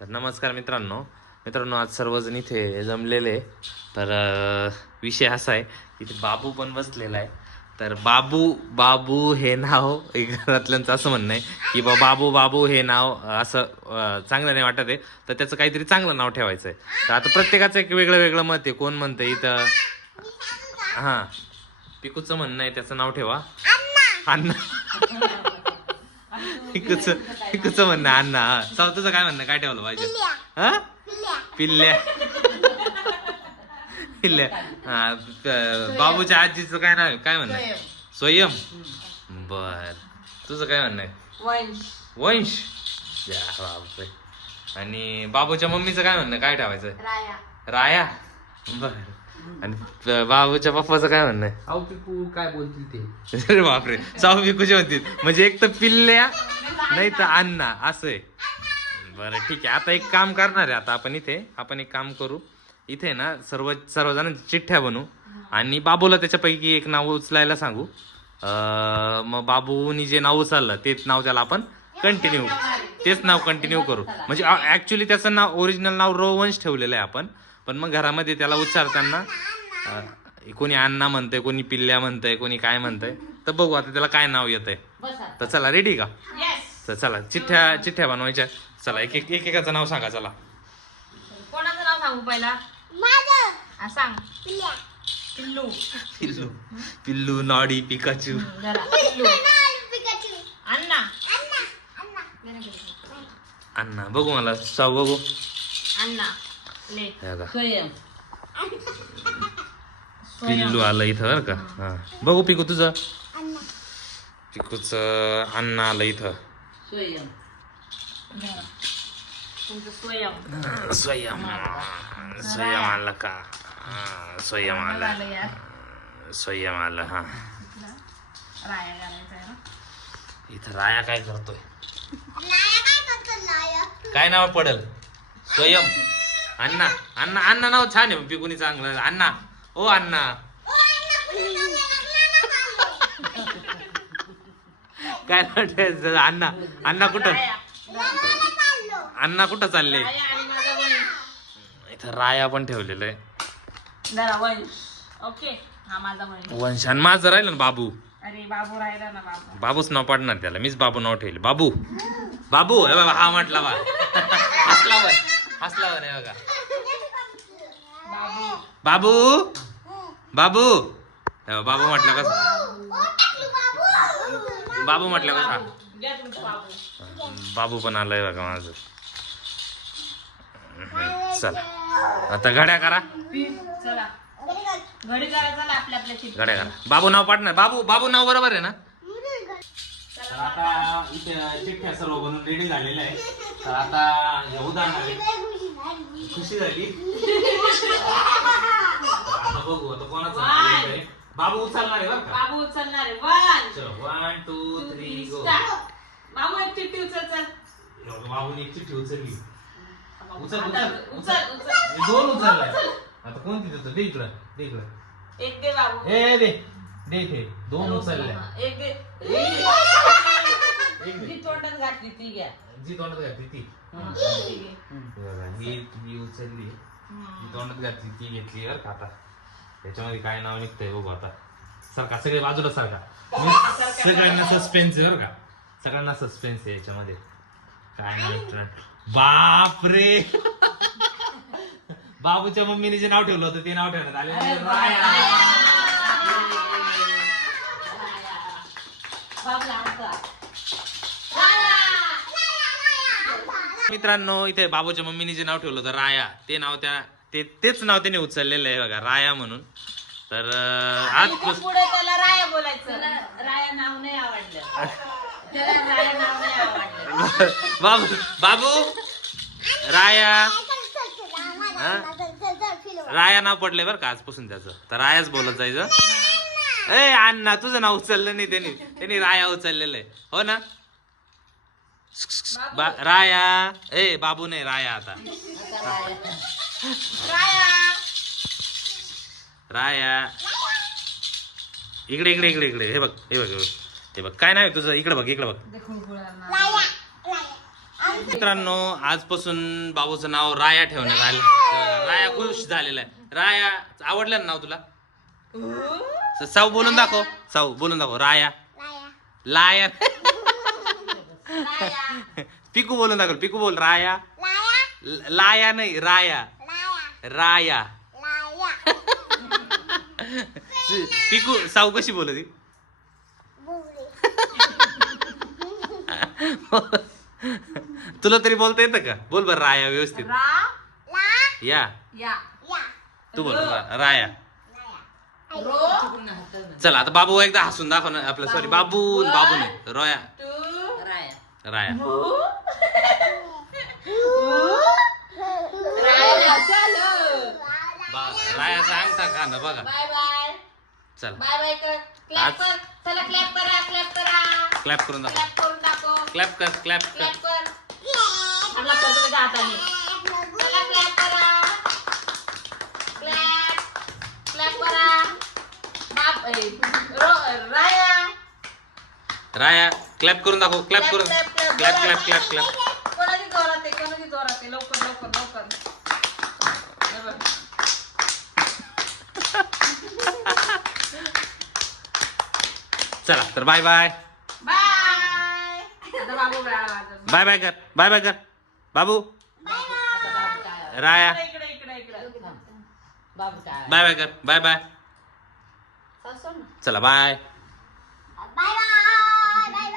तर नमस्कार मित्रांनो. मित्रांनो आज सर्वजण इथे जमलेले तर विषय असा आहे इथे बाबू पण बसलेला आहे. तर बाबू बाबू हे नाव एक घरातल्यांचं असं म्हणणं आहे की बा बाबू बाबू हे नाव असं चांगलं नाही वाटत आहे. तर त्याचं काहीतरी चांगलं नाव ठेवायचं आहे. तर आता प्रत्येकाचं एक वेगळं वेगळं मत आहे. कोण म्हणतं इथं? हां. पिकूचं म्हणणं आहे त्याचं नाव ठेवा. अण्णा. पिकूचं म्हणणं अण्णा हा. तुझं काय म्हणणं काय ठेवलं पाहिजे? हा? पिल्ल्या. पिल्ल्या. हा बाबूच्या आजीचं काय नाव आहे? काय म्हणणं आहे? स्वयं. बर. तुझं काय म्हणणं आहे? वंश. वंश? या बापरे. आणि बाबूच्या मम्मीचं काय म्हणणं? काय ठेवायचं राया. राया? बर. आणि बाबूच्या पप्पाचं काय म्हणणं आहे? अहो पिकू काय बोलतील ते? अरे बापरे साऊ पिकूचे म्हणतील. म्हणजे एक तर पिल्ल्या नाही तर अण्णा असं आहे. बरं ठीक आहे. आता एक काम करणार आहे आता आपण इथे. आपण एक काम करू. इथे ना सर्व सर्वजण चिठ्ठ्या बनवू. आणि बाबूला त्याच्यापैकी एक नाव उचलायला सांगू. अं, मग बाबूनी जे नाव उचललं तेच नाव त्याला आपण कंटिन्यू तेच नाव कंटिन्यू करू. म्हणजे ऍक्च्युली त्याचं नाव ओरिजिनल नाव रोवंश ठेवलेलं आहे आपण. पण मग घरामध्ये त्याला उच्चारताना कोणी अण्णा म्हणतंय कोणी पिल्ल्या म्हणतंय कोणी काय म्हणतंय तर बघू आता त्याला काय नाव येत आहे बसा. तर चला रेडी का? येस तर चला चिठ्ठ्या चिठ्ठ्या बनवायच्या चला एक एक एकेकाचं नाव सांगा चला. कोणाचं नाव सांगू पहिला? सांग. पिल्लू. पिल्लू. पिल्लू नॉडी पिकाचू. अण्णा. अण्णा बघू मला साव बघू. अण्णा. पिल्लू आलं इथं बरं का? हा. बघू पिकू तुझं. पिकूच अण्णा आलं इथं. स्वयं स्वयं स्वयं स्वयं आलं का? हा, स्वयं आलं स्वयं आलं हा इथं राया काय करतोय? काय नाव पडल? स्वयं अण्णा अण्णा अण्णा नाव छान आहे पिकुनी चांगलं. अण्णा ओ अण्णा. काय नाव ठेवायचं? अण्णा अण्णा कुठं? अण्णा कुठं चालले? इथं राया पण ठेवलेलं आहे वंश. ओके. हा माझा राहिलं ना बाबू. अरे बाबू राहिला ना बाबू. बाबूच नाव पाडणार त्याला. मीच बाबू नाव ठेवले. बाबू. बाबू. हे बाबा हा म्हटला बा. हसला वर हसला वर हे बघा. बाबू. बाबू? बाबू? म्हटलं कसं बाबू म्हटलं कसं घ्या तुमचं बाबू. बाबू पण आलंय बघा माझं. चला. आता घड्या करा. चला. घडी करा चला आपल्या आपल्या चिठ्ठी घड्या करा. बाबू नाव पाडणार बाबू बाबू नाव बरोबर आहे ना? आता इथे चिठ्ठ्या सर्व बनून रेडी झालेल्या आहे तर आता उदाहरण. खुशी झाली. आता बघू आता कोणाचं. बाबू उचलणार आहे बरं का? बाबू उचलणार आहे. वन चलो वन टू थ्री गो बाबू एक चिठ्ठी उचल चल बाबूने एक चिठ्ठी उचलली. उचल उचल उचल उचल. दोन उचललाय आता कोणती देतो? दे इकडं दे इकडं. एक दे बाबू. ए दे. दे इथे. दोन उचलल्या एक दे. जी तोंडात घातली ती घ्या. जी तोंडात घातली ती. बघा, ही तुम्ही उचलली. जी तोंडात घातली ती घेतली बरं का आता. त्याच्यामध्ये काय नाव निघतंय बघू आता. सारखा सगळे बाजूला सारखा मी सगळ्यांना सस्पेन्स आहे बरं का. सगळ्यांना सस्पेन्स आहे याच्यामध्ये. काय नाव निघतं? बापरे! बाबूच्या मम्मीने जे नाव ठेवलं होतं ते नाव ठेवण्यात आले. मित्रांनो इथे बाबूच्या मम्मीने जे नाव ठेवलं होतं राया ते नाव त्या ते तेच नाव त्याने उचललेलं आहे बघा राया म्हणून. तर आज पुढे त्याला राया बोलायचं. राया नाव नाही आवडलं. त्याला राया नाव नाही आवडलं. बाबू बाबू? राया? राया नाव पडलंय बरं का आजपासून त्याचं. तर रायाच बोलत जायचं. ए अण्णा तुझं नाव उचललं नाही त्यांनी. त्यांनी राया उचललेलं आहे. हो ना? बा- राया. ए बाबू नाही राया आता. राया. राया. इकडे इकडे इकडे इकडे. हे बघ हे बघ हे बघ. हे बघ. काय नाही तुझं? इकडे बघ इकडे बघ. मित्रांनो आजपासून बाबूचं नाव राया ठेवण्यात आलं. राया खुश झालेला आहे. राया आवडलं ना नाव तुला? साऊ बोलून दाखव. साऊ बोलून दाखव. राया. लाया. पिकू बोलून दाखव. पिकू बोल. राया. लाया. नाही राया. राया. पिकू साऊ कशी बोलत? तुला तरी बोलता येतं का? बोल बर राया व्यवस्थित. रा. या. या. तू बोल राया. चला आता बाबू एकदा हसून दाखव ना आपलं. सॉरी बाबू बाबू. नाही. रोया. राया. राया. अंगठा का ना बघा. बाय बाय चला. बाय बाय कर. क्लॅप कर. चला क्लॅप करा क्लॅप करा. क्लॅप करून दाखव. क्लॅप करून दाखव. क्लॅप कर क्लॅप कर क्लॅप कर चांगला करतो तुझ्या हाताने चला क्लॅप करा क्लॅप क्लॅप करा बाप ए, रो- राया. राया क्लॅप करून दाखव क्लॅप करून. क्लॅप, क्लॅप, क्लॅप क्लॅप कोणाची जोरात आहे कोणाची जोरात आहे? लवकर लवकर लवकर. चला तर बाय बाय बाय आता बाबू वेळा वाजव. बाय बाय कर. बाय बाय कर. बाबू. राया. इकडे इकडे इकडे. बाबू काय बाय बाय कर. Bye bye 好，了。再来拜。拜拜拜拜。